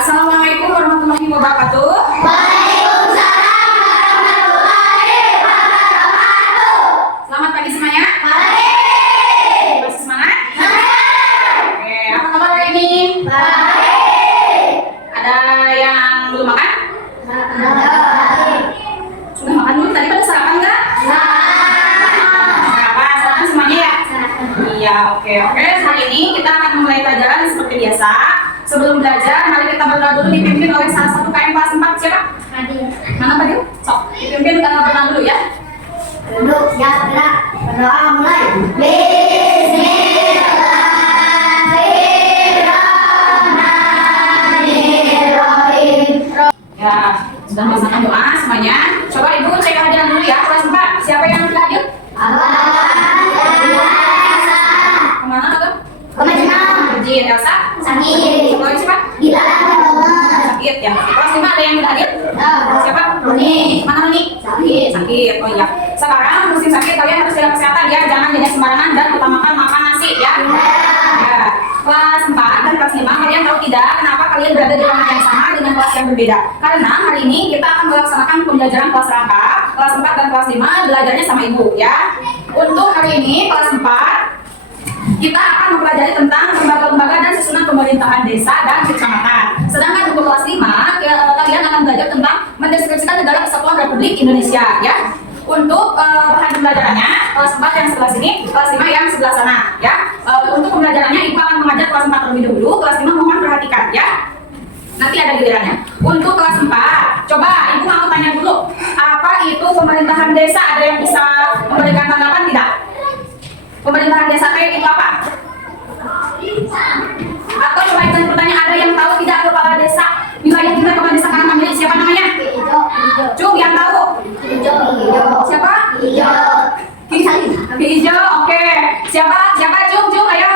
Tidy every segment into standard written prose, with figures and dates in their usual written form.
Assalamualaikum warahmatullahi wabarakatuh. Waalaikumsalam warahmatullahi wabarakatuh. Selamat pagi semuanya. Pagi. Masih semangat? Semangat. Oke, apa kabar hari ini? Baik. Ada yang belum makan? Baik. Sudah makan dulu? Tadi pada sarapan nggak? Sarapan semuanya ya? Iya, oke. Hari ini kita akan memulai pelajaran seperti biasa. Sebelum belajar, mari kita berdoa dulu dipimpin oleh salah satu KM kelas 4. Siapa? Mana Pak Dio? Sok, dipimpin berdoa dulu ya. Duduk, siap, gerak. Berdoa mulai. Bismillahirrahmanirrahim. Ya, sudah melaksanakan doa semuanya. Coba Ibu cek kehadiran dulu ya, kelas 4. Siapa yang sudah hadir? Kemana tuh? Virgin, Elsa? Sakit. Satu lagi siapa? Gila banget. Sakit ya. Kelas 5 ada yang sudah hadir? Siapa? Roni. Mana Roni? Sakit. Sakit, oh iya. Sekarang musim sakit kalian harus jaga kesehatan ya. Jangan jajan sembarangan dan utamakan makan nasi ya. Ya. Kelas 4 dan kelas 5 kalian tahu tidak kenapa kalian berada di ruangan yang sama dengan kelas yang berbeda? Karena hari ini kita akan melaksanakan pembelajaran kelas rangka. Kelas 4 dan kelas 5 belajarnya sama Ibu ya. Untuk hari ini kelas 4 kita akan mempelajari tentang lembaga-lembaga dan susunan pemerintahan desa dan kecamatan. Sedangkan untuk kelas 5 kalian akan belajar tentang mendeskripsikan negara kesatuan Republik Indonesia ya. Untuk bahan pembelajarannya kelas 4 yang sebelah sini, kelas 5 yang sebelah sana ya. Untuk pembelajarannya Ibu akan mengajar kelas 4 terlebih dahulu, kelas 5 mohon perhatikan ya. Nanti ada gilirannya. Untuk kelas 4, coba Ibu mau tanya dulu, apa itu pemerintahan desa? Ada yang bisa memberikan tanggapan tidak? Pemerintahan desa itu apa? Atau coba izin pertanyaan, ada yang tahu tidak kepala desa wilayah kita kepala desa Karangkamili siapa namanya? Cung yang tahu? Siapa? Hijau, oke. Siapa Cung ayo.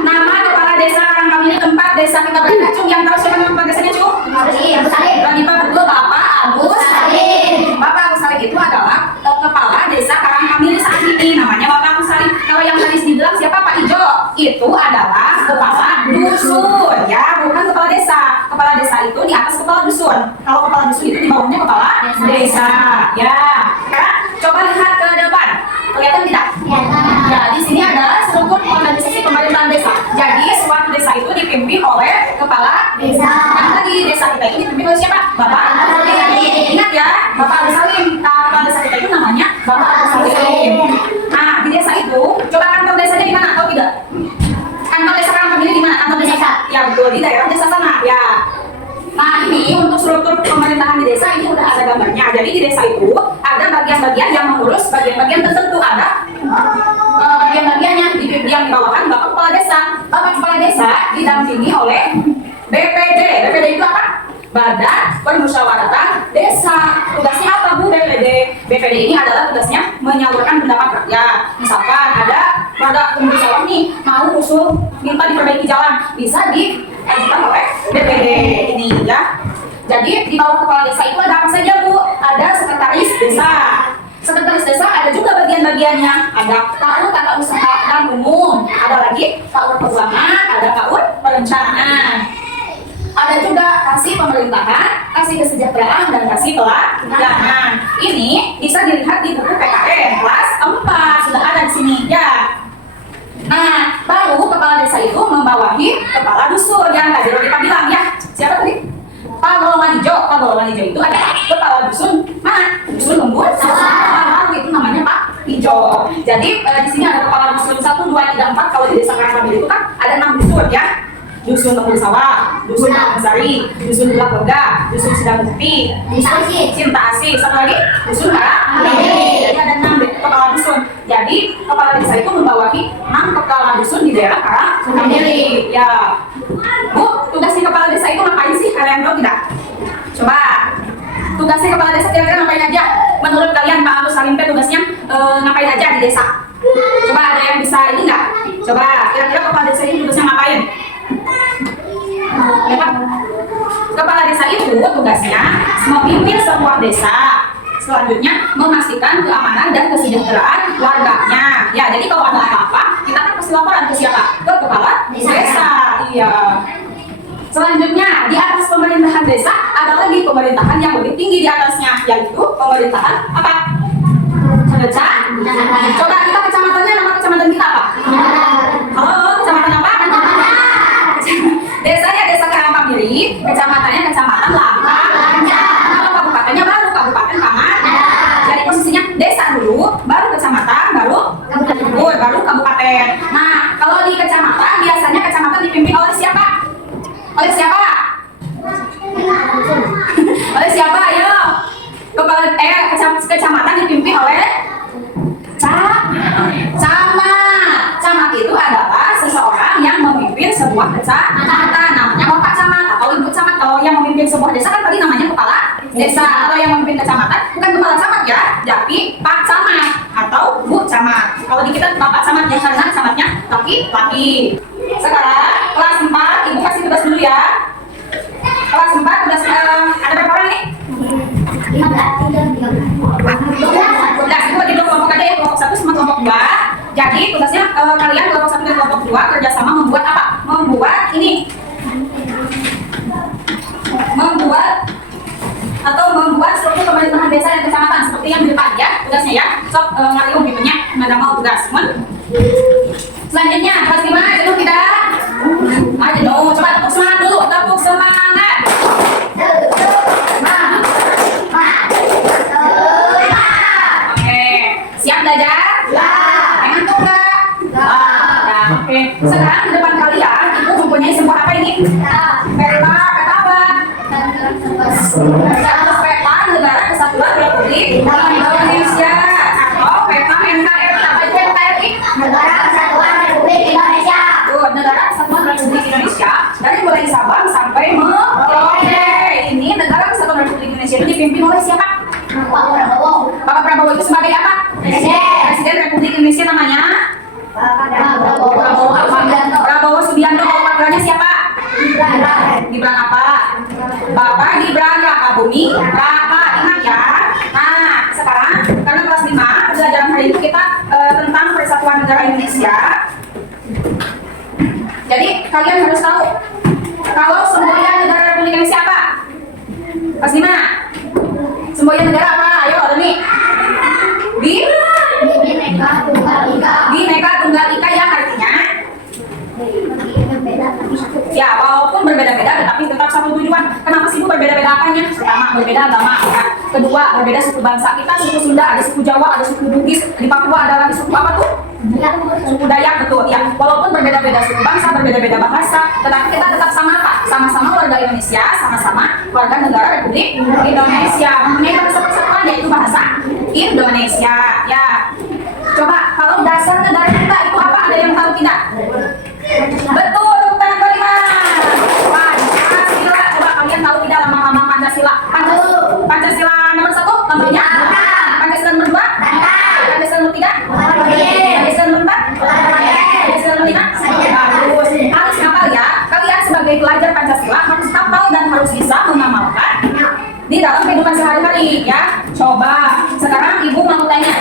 Nama kepala desa Karangkamili tempat desa kita berada. Cung yang tahu siapa nama kepala desanya Cung? Pak betul, Bapak Agus Salim. Bapak Agus Salim itu adalah kepala desa Karangkamili saat ini. Namanya Bapak Agus Salim. Kalau yang tadi dibilang siapa Pak Ijo? Itu adalah kepala dusun ya, bukan kepala desa. Kepala desa itu di atas kepala dusun. Kalau kepala dusun itu di bawahnya kepala desa. Ya. Sekarang coba lihat ke depan. Kelihatan tidak? Ya, di sini adalah struktur organisasi pemerintahan desa. Jadi suatu desa itu dipimpin oleh kepala Desa. Yang tadi desa kita ini dipimpin oleh siapa? Bapak Agus Salim. Ingat ya, Bapak Agus Salim. Kepala desa kita itu namanya Bapak Agus Salim. Nah, di desa itu, coba kantor desanya di mana? Tahu tidak? Kantor desa Karangkamili di mana? Kantor desa? Ya betul, di daerah desa sana. Ya. Nah, ini untuk struktur pemerintahan di desa ini udah ada gambarnya. Jadi di desa itu ada bagian-bagian yang mengurus bagian-bagian tertentu. Ada bagian-bagiannya yang dibawakan Bapak Kepala Desa. Bapak Kepala Desa didampingi oleh BPD. BPD itu apa? Badan Permusyawaratan Desa. Tugasnya apa Bu BPD? BPD ini adalah tugasnya menyalurkan pendapat rakyat. Misalkan ada pengundi sawah nih mau usul minta diperbaiki jalan, bisa diajukan oleh BPD ini ya. Jadi di bawah kepala desa itu ada apa saja Bu? Ada sekretaris desa. Sekretaris desa ada juga bagian-bagiannya. Ada KUR tata usaha dan umum. Ada lagi KUR keuangan, ada KUR perencanaan. Ada juga kasih pemerintahan, kasih kesejahteraan, dan kasih pelayanan. Ini bisa dilihat di buku PKN kelas 4 sudah ada di sini ya. Nah, baru kepala desa itu membawahi kepala dusun yang tadi kita bilang ya. Siapa tadi? Pak Golongan Hijau itu adalah kepala dusun mana? Dusun Lembur Baru itu namanya Pak Hijau. Jadi di sini ada kepala dusun 1, 2, 3, 4. Kalau di desa Karangkamili itu kan ada 6 dusun ya. Dusun Lembur Sawah, Dusun Sari, Dusun Gelap Lega, Dusun Sidang Bukti, Dusun Cinta Asih, satu lagi Dusun Karangkamili. Jadi ada 6 kepala dusun. Jadi kepala desa itu membawahi 6 kepala dusun di daerah Karangkamili. Ya, Bu, tugasnya kepala desa itu ngapain sih? Kalian tahu tidak? Coba, tugasnya kepala desa kira-kira ngapain aja? Menurut kalian Pak Agus Salim tugasnya ngapain aja di desa? Coba ada yang bisa ini nggak? Coba, kira-kira kepala desa ini tugasnya ngapain? Kepala desa itu tugasnya memimpin sebuah desa. Selanjutnya memastikan keamanan dan kesejahteraan warganya. Ya, jadi kalau ada apa-apa, kita kan pasti laporan ke siapa? Ke kepala desa. Iya. Selanjutnya, di atas pemerintahan desa ada lagi pemerintahan yang lebih tinggi di atasnya, yaitu pemerintahan apa? Coba kita kecamatannya, nama kecamatan kita apa? Halo, kecamatan apa? Desanya Desa Karangpamili, kecamatannya Kecamatan Langka. Kalau kabupatennya baru Kabupaten Kamat. Jadi posisinya desa dulu, baru kecamatan, baru kabupaten. Nah, kalau di kecamatan biasanya kecamatan dipimpin oleh siapa? Oleh siapa? Oleh siapa? Ayo. Kecamatan dipimpin oleh camat itu adalah seseorang yang memimpin sebuah kecamatan, namanya bapak camat atau ibu camat. Kalau yang memimpin sebuah desa kan tadi namanya kepala desa, atau yang memimpin kecamatan bukan kepala camat ya, tapi pak camat atau bu camat. Kalau di kita bapak camat ya, karena camatnya laki-laki. Sekarang kelas 4, ibu kasih tugas dulu ya. Kelas 4 tugas ada berapa orang nih? 12. Itu bagi dua kelompok aja ya, kelompok 1 sama kelompok 2. Jadi tugasnya kalian kelompok 1 dan kelompok 2 kerjasama membuat apa? Membuat ini. Membuat struktur pemerintahan desa dan kecamatan seperti yang di depan ya. Tugasnya ya. Sok ngaliung gitunya, nggak mau tugas. Selanjutnya kelas 5 jenuh tidak? Jenuh. Coba tepuk semangat dulu, tepuk semangat. Oke, siap belajar? Ngantuk nggak? Oke, sekarang di depan kalian ibu mempunyai sebuah apa ini? Peta apa? Peta Negara Kesatuan Republik Indonesia atau peta NKRI. Apa itu NKRI? Negara Kesatuan Republik Indonesia. Negara Kesatuan Republik Indonesia dari mulai Sabang sampai Merauke. Ini Negara Kesatuan Republik Indonesia itu dipimpin oleh siapa? Bapak Prabowo itu sebagai apa? Presiden Republik Indonesia namanya? Prabowo Subianto. Kalau wakilnya siapa? Gibran apa? Bapak Gibran Rakabuming Raka. Ingat ya. Nah, sekarang karena kelas 5 pelajaran hari ini kita tentang Persatuan Negara Indonesia. Jadi kalian harus tahu kalau semboyan negara Republik Indonesia apa? Kelas 5. Semboyan negara apa? Ayo, ada nih. Bhinneka Tunggal Ika yang artinya ya walaupun berbeda-beda tetapi tetap satu tujuan. Kenapa sih Bu berbeda-beda apanya? Pertama, berbeda agama ya. Kedua, berbeda suku bangsa. Kita suku Sunda, ada suku Jawa, ada suku Bugis. Di Papua ada lagi suku apa tuh? Suku Dayak, betul ya. Walaupun berbeda-beda suku bangsa, berbeda-beda bahasa, tetapi kita tetap sama apa? Sama-sama warga Indonesia, sama-sama warga negara Republik Indonesia. Mempunyai bahasa persatuan yaitu bahasa Indonesia ya. Coba kalau dasar negara kita itu apa? Ada yang tahu tidak? Betul, tepuk tangan kelima. Pancasila. Coba kalian tahu tidak lambang-lambang Pancasila? Pancasila nomor 1 lambangnya? Pancasila nomor 2? Pancasila nomor 3? Pancasila nomor 4? Pancasila nomor 5? Bagus. Harus hafal ya. Kalian sebagai pelajar Pancasila harus hafal dan harus bisa mengamalkan di dalam kehidupan sehari-hari ya. Coba sekarang ibu mau tanya.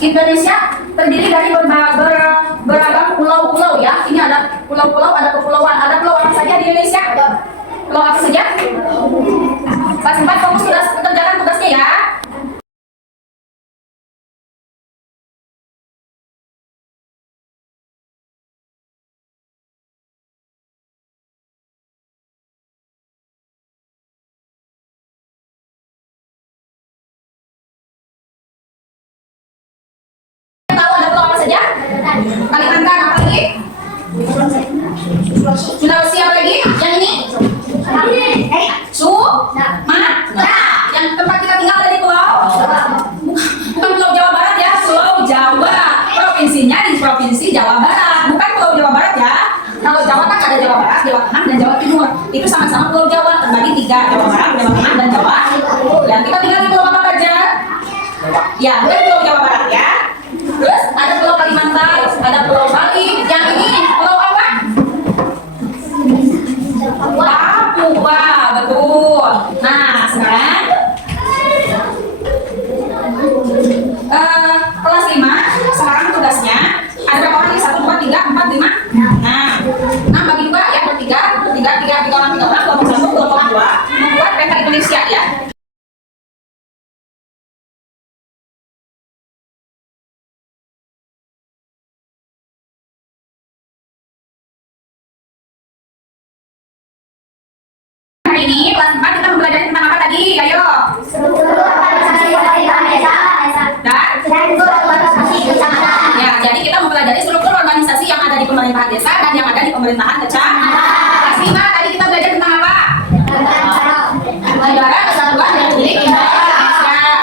Indonesia terdiri dari beragam pulau-pulau ya. Ini ada pulau-pulau, ada kepulauan. Ada pulau apa saja di Indonesia? Pulau apa saja? Kelas 4 fokus sudah kerjakan tugasnya ya. Tahu ada pulau apa saja? Kalimantan apa lagi? Sulawesi apa lagi? Yang ini? Sumatera. Yang tempat kita tinggal ada di pulau? Bukan Pulau Jawa Barat ya, Pulau Jawa. Provinsinya di Provinsi Jawa Barat, bukan Pulau Jawa Barat ya. Kalau Jawa kan ada Jawa Barat, Jawa Tengah, dan Jawa Timur. Itu sama-sama Pulau Jawa, terbagi 3, Jawa Barat, Jawa Tengah, dan Jawa Timur. Dan kita tinggal di pulau apa aja? Ya, bukan Pulau Jawa Barat ya. Terus ada Pulau Kalimantan, ada Pulau Bali. Yang ini pulau apa? Papua, betul. Nah, sekarang kelas 5. Sekarang tugasnya ada berapa orang nih? 1, 2, 3, 4, 5. Nah bagi 2 ya, bertiga. tiga orang, kelompok 1, kelompok 2 membuat peta Indonesia ya. Hari ini kelas 4 kita mempelajari tentang apa tadi? Ayo. Struktur organisasi pemerintahan desa. Dan organisasi kecamatan. ya, jadi kita mempelajari struktur organisasi yang ada di pemerintahan desa dan yang ada di pemerintahan kecamatan. Kelas 5 tadi kita belajar tentang apa? Negara Kesatuan Republik Indonesia.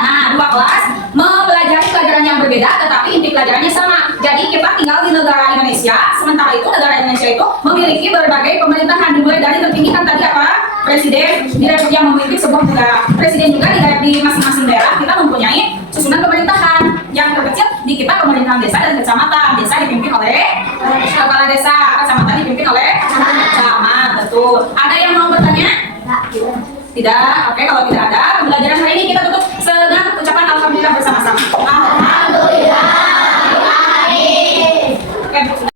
Nah, 2 kelas mempelajari pelajaran yang berbeda tetapi inti pelajarannya sama. Jadi kita tinggal di negara Indonesia, sementara itu negara Indonesia itu memiliki berbagai pemerintahan dimulai dari tertinggi kan tadi apa? Presiden yang memimpin sebuah negara. Presiden juga di masing-masing daerah kita mempunyai susunan pemerintahan. Yang terkecil di kita pemerintahan desa dan kecamatan. Desa dipimpin oleh kepala desa, kecamatan dipimpin oleh camat. Betul. Ada yang mau bertanya? Tidak. Oke, kalau tidak ada, pembelajaran hari ini kita